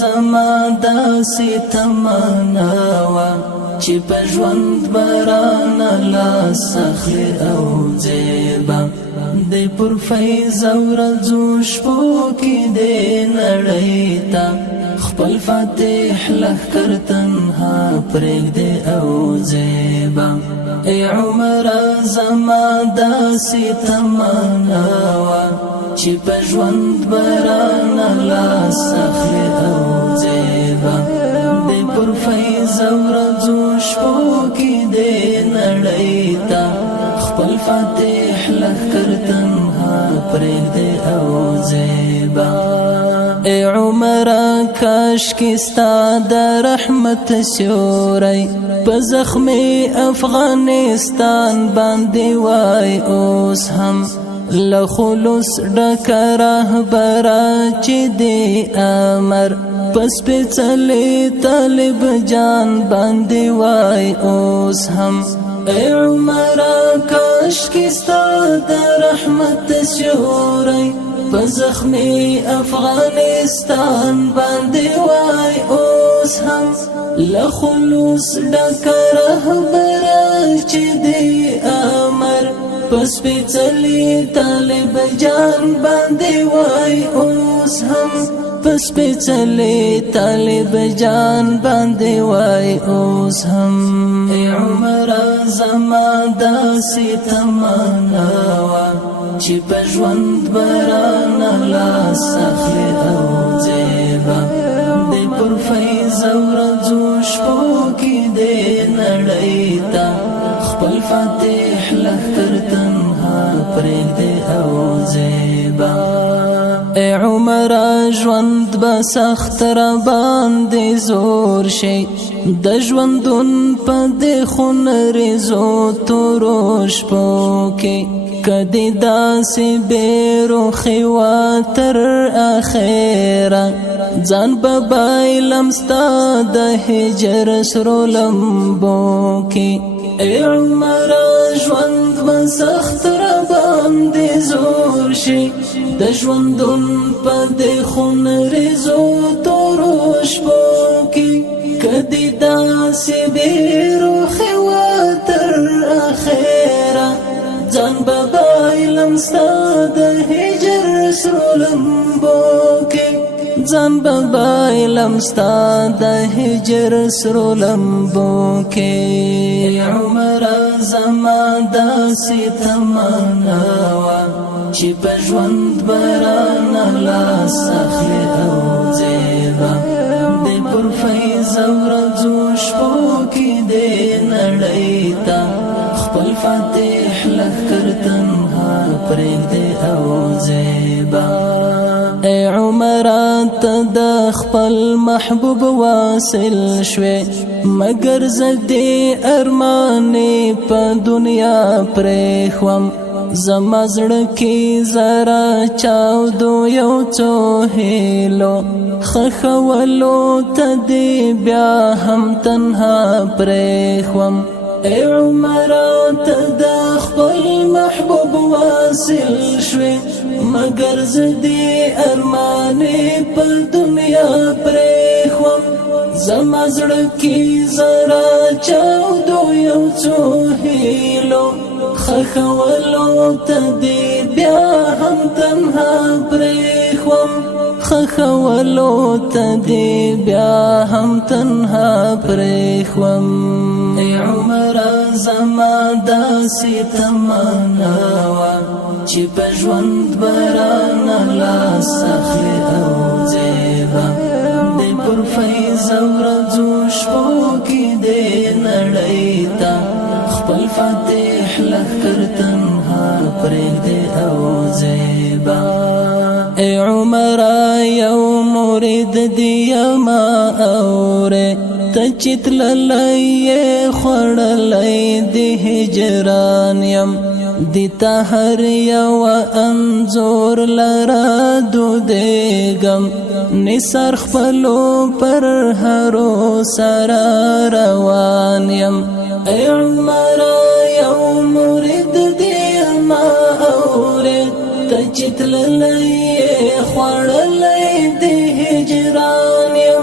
زما داسې تمنا وه چې په ژوند برانه لاس اخلي او زیبا د پر فیض او رضو شپو کې د نړۍ ته خپل فاتح لښکر تنها پرېږدي او زیبا ای عمره زما داسې تمنا وه چې په ژوند برانه لاس اخلي او زیبا د پر فیض او رضو شپو کې د نړۍ ته خپل فاتح لښکر تنها پرېږدي او زیبا ای عمره کاشکې ستا د رحمت سیوری په زخمي افغانستان باندې وای اوس هم له خلوص ډکه رهبره چې دی امر په سپېڅلي طالب جان باندې وای اوس هم ای عمره کاشکې ستا د رحمت سیوری په زخمي افغانستان باندې وای اوس هم له خلوص ډکه رهبره چې دی امر په سپېڅلي طالب جان باندې وای اوس هم په سپېڅلي طالب جان باندې وای اوس هم ای عمره زما داسې تمنا وه چې په ژوند برانه لاس اخلي او زیبا د پر فیض او رضو شپو کې د نړۍ ته خپل فاتح لښکر تنها پرېږدي او زیبا ای عمره ژوند به سخت را باندې زور شي د ژوندون په دې خونریزو تورو شپو کې کدی داسې بیروخي وا تر اخره ځان به بایلم ستا د هجر سرو لمبو کې ای عمره ژوند به سخت را باندې زور شي د ژوندون په دې خونریزو تورو شپو کې کدی داسې بیروخي وا تر اخره ځان به بایلم ستا د هجر سرو لمبو کې ځان به بایلم ستا د هجر سرو لمبو کې عمره زما داسې تمنا وه چې په ژوند برانه لاس اخلي او زیبا د پر فیض او رضو شپو کې د نړۍ ته خپل فاتح لښکر تنها پرېږدي او زیبا ای عمره ته د خپل محبوب واصل شوې مګر زه دې ارمانې په دنیا پرېښوم زما زړه کې ذره چاودو یو څو هیلو خښولو ته دې بیا هم تنها پرېښوم ای عمره ته د خپل محبوب واصل شوې مګر زه دې ارمانې په دنیا پرېښوم زما زړه کې ذره چاودو یو څو هیلو خښولو ته دې بیا هم تنها پرېښوم خښولو ته دې بیا هم تنها پرېښوم ای عمره زما داسې تمنا وه چې په ژوند برانه لاس اخلي او زیبا د پر فیض او رضو شپو کې د نړۍ ته خپل فاتح لښکر تنها پرېږدي او زیبا ای عمره یو مرید دی یما اوره ته چې تللی یې خوړلی د هجران یم دیتا هر یو انځور لرا دودېږم نثار خپلو پر هرو سره روان یم ای عمره یو مرید دی ما اورید ته چې تللی یې خوړلی د هجران یم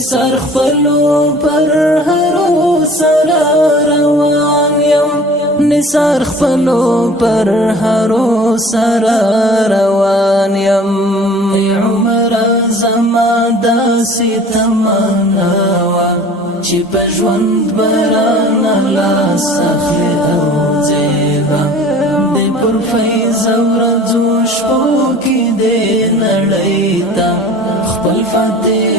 نثار خپلو پر هرو سره روان یم نثار خپلو پر هرو سره روان یم ای عمر زما داسې تمنا وه چې په ژوند برانه لاس اخلي او زیبا د پر فیض ورځو شپو کې دې نړۍ ته خپل فاتح